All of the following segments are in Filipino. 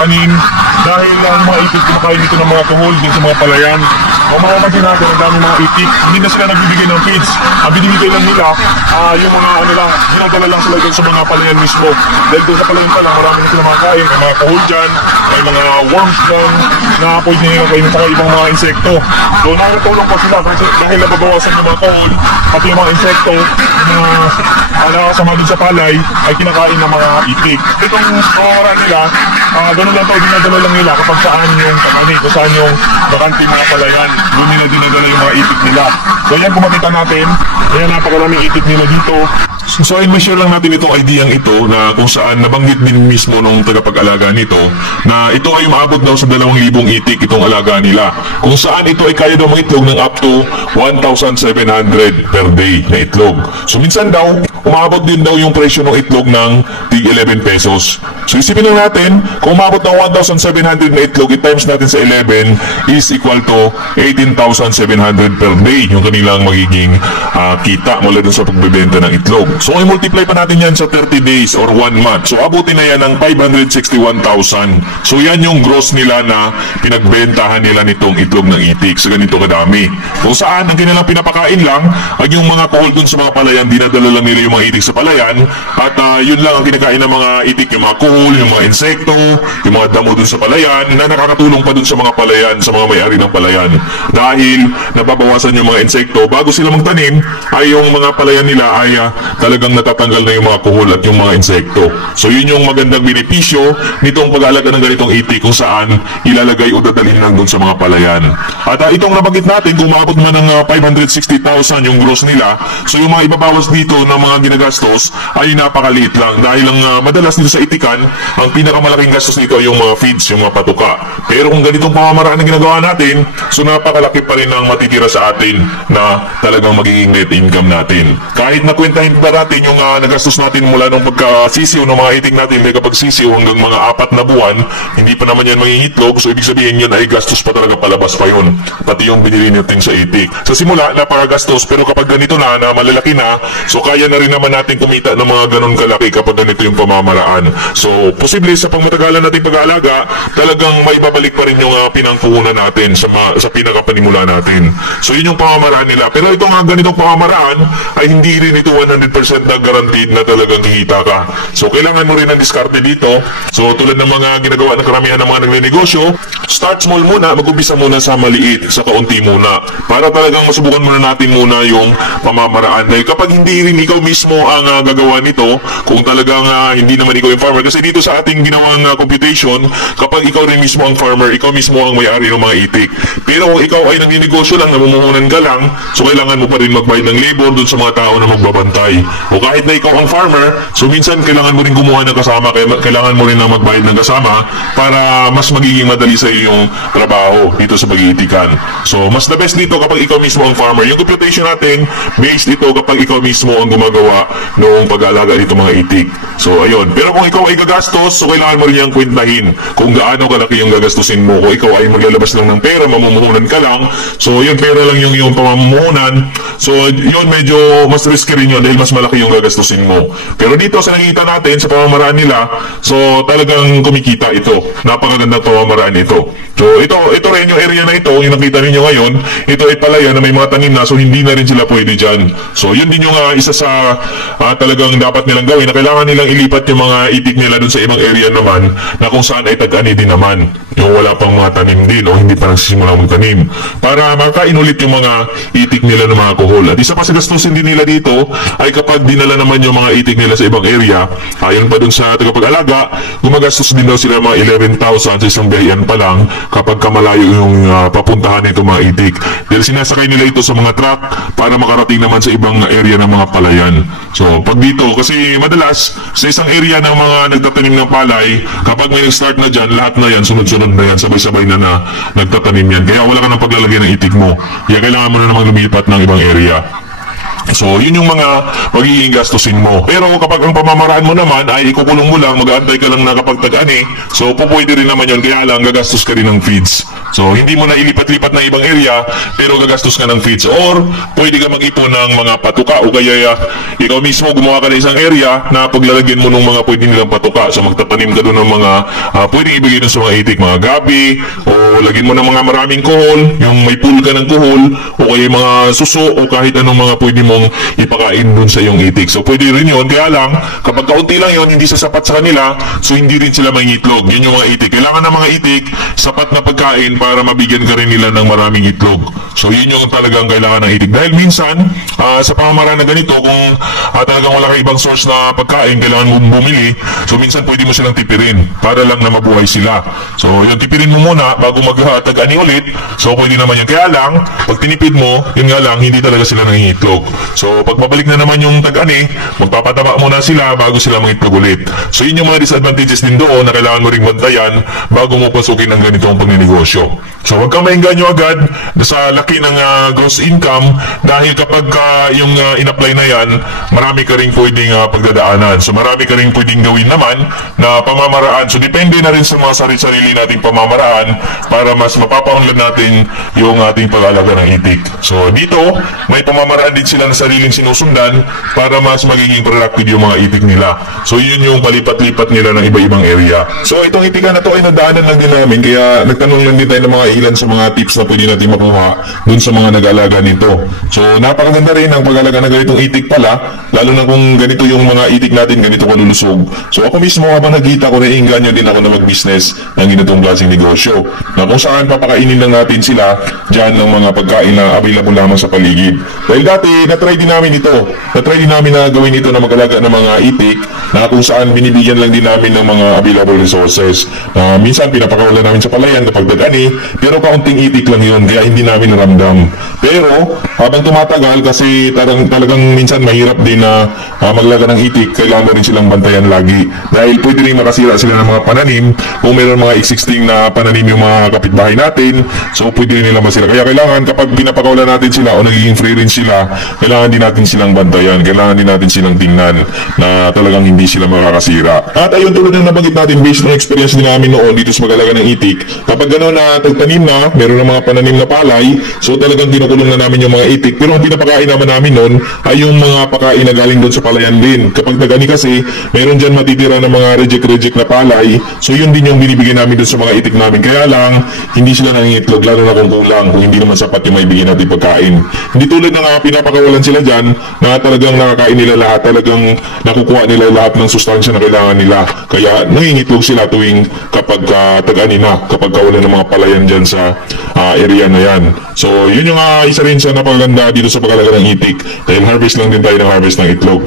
tanim dahil ang mga itik kumakain dito ng mga tuhol din sa mga palayan. Ang mga kasi natin, ang daming mga itik, hindi na sila nagbibigay ng feeds. Ang binibigay lang nila, yung mga ano lang, ginadala lang sila doon sa mga palayan mismo. Dahil doon sa palayan pa lang, marami na sila mga kain, may mga tuhol dyan, may mga worms dyan, na pwede nila kainin sa ibang mga insekto. So nakakatulong pa sila kasi dahil nababawasan yung mga tuhol, pati yung mga insekto na nakasama din sa palay ay kinakain ng mga itik. Itong pamamara nila, ganun lang ito, dinadala lang nila kapag saan yung kamani, kung saan yung bakanting mga palayan, doon nila dinadala yung mga itik nila. So yan, kung makita natin, ayan, napakaraming itik nila dito. So ayun, may share lang natin itong ideyang ito na kung saan nabanggit din mismo nung tagapag-alaga nito na ito ay umaabot daw sa 2,000 itik itong alaga nila. Kung saan ito ay kaya daw mangitlog ng up to 1,700 per day na itlog. So minsan daw, umabot din daw yung presyo ng itlog ng tig 11 pesos. So isipin lang natin, kung umabot ng 1,700 na itlog, i-times natin sa 11 is equal to 18,700 per day yung kanilang magiging kita mula dun sa pagbebenta ng itlog. So i-multiply pa natin yan sa 30 days or 1 month. So abutin na yan ng 561,000. So yan yung gross nila na pinagbentahan nila nitong itlog ng itik sa ganito kadami. Kung saan ang kanilang pinapakain lang ay yung mga kohol dun sa mga palayan, dinadala lang nila yung mga itik sa palayan at yun lang ang kinakain ng mga itik, yung mga kohol, yung mga insekto, yung mga damo dun sa palayan na nakakatulong pa dun sa mga palayan, sa mga may-ari ng palayan. Dahil nababawasan yung mga insekto, bago sila magtanim ay yung mga palayan nila ay talagang natatanggal na yung mga kuhol at yung mga insekto. So yun yung magandang benepisyo nitong pag-aalaga ng ganitong itik kung saan ilalagay o dadalhin lang dun sa mga palayan. At itong nabanggit natin, kung maabot man ng 560,000 yung gross nila, so yung mga ibabawas dito ng mga ginagastos ay napakaliit lang dahil ang madalas dito sa itikan, ang pinakamalaking gastos nito ay yung mga feeds, yung mga patuka. Pero kung ganitong pamamaraan ang ginagawa natin, so napakalaki pa rin ang matitira sa atin na talagang magiging net income natin. Kahit na kwentahin pa natin yung nagastos natin mula nung pagkasisiw ng mga itik natin, may kapag sisiw hanggang mga 4 na buwan, hindi pa naman yan mangingitlog, so ibig sabihin yun ay gastos pa talaga, palabas pa yun. Pati yung binili natin sa itik. Sa simula, napakagastos, pero kapag ganito na malalaki na, so kaya na rin naman natin kumita ng mga ganun kalaki kapag ganito yung pamamaraan. So, posible sa pangmatagalan natin pag-aalaga, talagang may babalik pa rin yung pinangpuhunan natin sa pinakapanimula natin. So, yun yung pamamaraan nila. Pero itong ganitong pamamaraan ay hindi rin ito 100% na guaranteed na talagang kikita ka. So, kailangan mo rin ng diskarte dito. So, tulad ng mga ginagawa ng karamihan ng mga nagnenegosyo, start small muna, mag-umpisa muna sa maliit, sa kaunti muna. Para talagang masubukan muna natin muna yung pamamaraan. Dahil kapag hindi rin ikaw mismo ang gagawa nito, kung talagang hindi naman ikaw yung farmer, kasi dito sa ating ginawang computation, kapag ikaw rin mismo ang farmer, ikaw mismo ang may-ari ng mga itik. Pero kung ikaw ay nagnenegosyo lang, namumuhunan ka lang, so kailangan mo pa rin magbayad ng labor dun sa mga tao na magbabantay. O kahit na ikaw ang farmer, so minsan kailangan mo rin kumuha ng kasama, kailangan mo rin na magbayad ng kasama para mas magiging madali sa iyong trabaho dito sa pag-iitikan. So mas the best dito kapag ikaw mismo ang farmer. Yung computation natin, based dito kapag ikaw mismo ang gumagawa noong pag-aalaga dito mga itik. So ayun, pero kung ikaw ay gagastos, so kailangan mo rin yung kwentahin kung gaano kalaki yung gagastusin mo. Kung ikaw ay maglalabas lang ng pera, mamumuhunan ka lang, so yung pera lang yung iyong pamumuhunan, so yun medyo mas risky rin yun dahil mas malaki yung gagastusin mo. Pero dito sa nakikita natin sa pamamaraan nila, so talagang kumikita ito. Napakagandang pamamaraan ito. So ito rin yung area na ito, yung nakita ninyo ngayon, ito ay palayan na may mga tanim na, so hindi na rin sila pwede dyan. So yun din yung isa sa talagang dapat nilang gawin, na kailangan nilang ilipat yung mga itik nila dun sa ibang area naman na kung saan ay tag-ani din naman, yung wala pang mga tanim din o hindi pa nagsisimula magtanim, para makain ulit yung mga itik nila ng mga kuhol. At isa pa sa gastusin din nila dito ay kapag dinala naman yung mga itik nila sa ibang area, ayon pa dun sa tagapag-alaga, gumagastos din daw sila mga 11,000 sa isang biyayan pa lang kapag kamalayo yung papuntahan nito mga itik. Dahil sinasakay nila ito sa mga truck para makarating naman sa ibang area ng mga palayan. So pag dito, kasi madalas sa isang area ng mga nagtatanim ng palay, kapag may nag-start na dyan, lahat na yan, sunod-sunod na yan, sabay-sabay na nagtatanim yan. Kaya wala ka ng paglalagay ng itik mo. Kaya kailangan mo na namang lumipat ng ibang area. So, yun yung mga magiging gastusin mo. Pero kapag ang pamamaraan mo naman ay ikukulong mo lang, mag-aantay ka lang na kapag tag-ani, so pupwede rin naman yun, kaya lang gagastos ka rin ng feeds. So, hindi mo na ilipat-lipat na ibang area, pero gagastos ka ng feeds. Or, pwede ka mag-ipon ng mga patuka o kaya ikaw mismo gumawa ka ng isang area na paglalagyan mo ng mga pwede nilang patuka. So, magtatanim ka doon ng mga pwede ibigay doon sa mga itik, mga gabi, o lagyan mo ng mga maraming kuhol, yung may pool ka ng kuhol, o kaya mga suso, o kahit anong mga pwede mong ipakain dun sa iyong itik. So pwede rin yun, kaya lang kapag kaunti lang yun, hindi sasapat sa kanila, so hindi rin sila mangitlog. Yun yung mga itik. Kailangan ng mga itik sapat na pagkain para mabigyan ka rin nila ng maraming itlog. So yun yung talagang kailangan ng itik. Dahil minsan sa pamamaraan na ganito, kung talagang wala kang ibang source na pagkain, kailangan mo bumili, so minsan pwede mo silang tipirin para lang na mabuhay sila. So yung tipirin mo muna bago mag-tag-ani ulit, so pwede naman yun. Kaya lang pag tinipid mo, yun nga lang, hindi talaga sila nangitlog. So, pag babalik na naman yung tag-ani, magpapataba muna sila bago sila mangitlog ulit. So, yun yung mga disadvantages din doon na kailangan mo ring bantayan bago mo pasukin ang ganitong pagnenegosyo. So, huwag kang maingganyo agad sa laki ng gross income dahil kapag yung in-apply na yan, marami ka ring pwedeng pagdadaanan. So, marami ka ring pwedeng gawin naman na pamamaraan. So, depende na rin sa mga sarili nating pamamaraan para mas mapapaunlad natin yung ating pag-alaga ng itik. So, dito, may pamamaraan din sila na sariling sinusundan para mas magiging productive yung mga itik nila. So yun yung palipat-lipat nila ng iba-ibang area. So itong itikan na to ay nadaanan lang din namin, kaya nagtanong lang din tayo ng mga ilan sa mga tips na pwede natin makuha dun sa mga nag-aalaga nito. So napakaganda rin ang pag-aalaga ng ganitong itik pala, lalo na kung ganito yung mga itik natin, ganito kalulusog. So ako mismo habang nagkita ko, naiinganyo din ako na mag-business ng ganitong klaseng negosyo, na kung saan papakainin lang natin sila dyan ng mga pagkain na available lamang sa paligid. Dahil dati, na-try din namin ito. Na-try din namin na gawin ito na mag-alaga ng mga itik na kung saan binibigyan lang din namin ng mga available resources. Minsan, pinapakawalan namin sa palayan kapag tag-ani, pero kaunting itik lang yun, kaya hindi namin naramdam. Pero, habang tumatagal, kasi talagang minsan mahirap din na maglaga ng itik, kailangan rin silang bantayan lagi. Dahil pwede rin makasira sila ng mga pananim, kung meron mga existing na pananim yung mga kapitbahay natin, so pwede rin nila masira. Kaya kailangan kapag pinapakawalan natin sila o nagiging free rin sila, kailangan din natin silang bantayan, kailangan din natin silang tingnan na talagang hindi sila makakasira. At ayun, tulad ng nabanggit natin, based on experience din namin noon dito sa mag-alaga ng itik, kapag gano'n na tagtanim na, meron ng mga pananim na palay, so talagang kinukulong na namin yung mga itik. Pero ang pinapakain naman namin noon ay yung mga pakain na galing doon sa palayan din. Kapag nagani kasi, meron dyan matitira ng mga reject na palay, so yun din yung binibigyan namin doon sa mga itik namin. Kaya lang, hindi sila nangingitlog, lalo na kung kulang, kung hindi naman sapat yung maibigyan natin pagkain. Hindi tulad ng pinapakawalan sila dyan na talagang nakakain nila lahat, talagang nakukuha nila lahat ng sustansya na kailangan nila. Kaya nangingitlog sila tuwing kapag tag-ani na, kapag kawalan ng mga palayan dyan sa area na yan. So yun yung isa rin sa napakaganda dito sa pag-alaga ng itik, dahil harvest lang din tayo ng harvest ng itlog.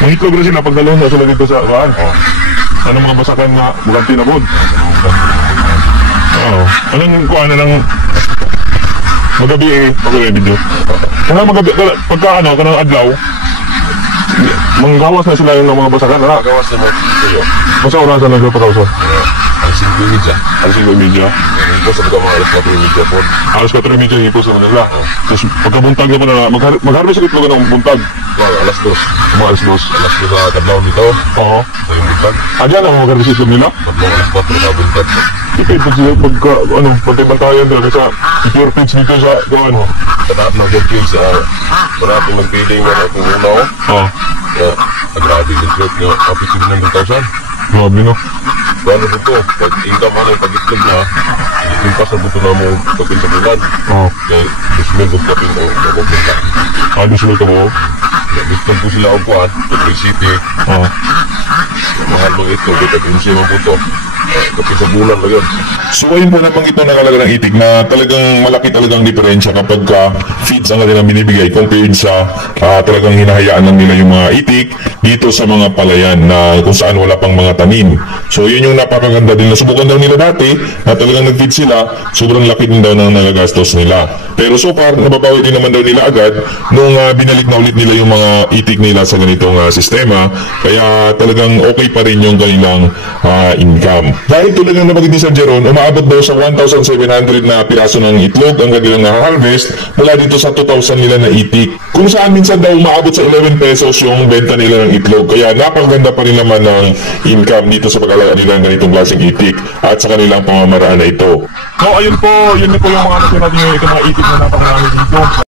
Mga itlog rin sila pag dalawin na sila dito sa kaan. Anong mga basakan nga bulang tinabod? Anong kuha na ng magabi pag-uwi video? Kung magabi, pagka kanang adlaw, manggawas na sila yung mga basakan, gawas na mga kayo. Masa orasan na nagpapakausa? Alas 5:30. Alas 5:30? Hipos sa mga alas 4:30 po. Alas 4:30 hipos sa Manila. Tapos pagkabuntag na po na, mag-harvest ulit po ka ng buntag? Alas 2. Mga alas 2. Alas 2 sa kadlaw dito? Oo. Sa yung buntag. Diyan ang mag-harvest ulit nila? Alas 4 na buntag. Ipid pag sila pagkabantayan talaga sa pure page dito sa gawin mo. Pataap na pure page marami mag-feeding na kung unaw. Grabe yung trip nyo, kapit 700,000. Grabe no? Gano'n dito, pag income ano, pag itlog na, limpas na dito na mo kapin sa bulan. Kaya dismil kong kapin o kapinta. Dismil ka mo? Dismil ko sila ang kuhan, kapin city. Mahal mo itlog, kapin siya mo po kapit sa bulan na yun. So ayun po nabanggit mo ng halaga ng itik na talagang malaki talagang diferensya kapag feeds ang kanilang binibigay compared sa talagang hinahayaan lang nila yung mga itik dito sa mga palayan na kung saan wala pang mga tanim. So yun yung napakaganda din. Nasubukan daw nila dati na talagang nag-feed sila, sobrang laki din daw ng nagagastos nila. Pero so far, nababawi din naman daw nila agad nung binalik na ulit nila yung mga itik nila sa ganitong sistema. Kaya talagang okay pa rin yung kanilang income. Dahil tulad ng nabanggit ni Sir Jeron, umaabot daw sa 1,700 na piraso ng itlog ang kanilang na-harvest mula dito sa 2,000 nila na itik. Kung saan minsan daw umaabot sa 11 pesos yung benta nila ng itlog. Kaya napakaganda pa rin naman ng income dito sa pag-alaga nila ng ganitong klaseng itik at sa kanilang pamamaraan na ito. So ayun po, yun na po yung mga natin natin itong mga itik na napakarami dito.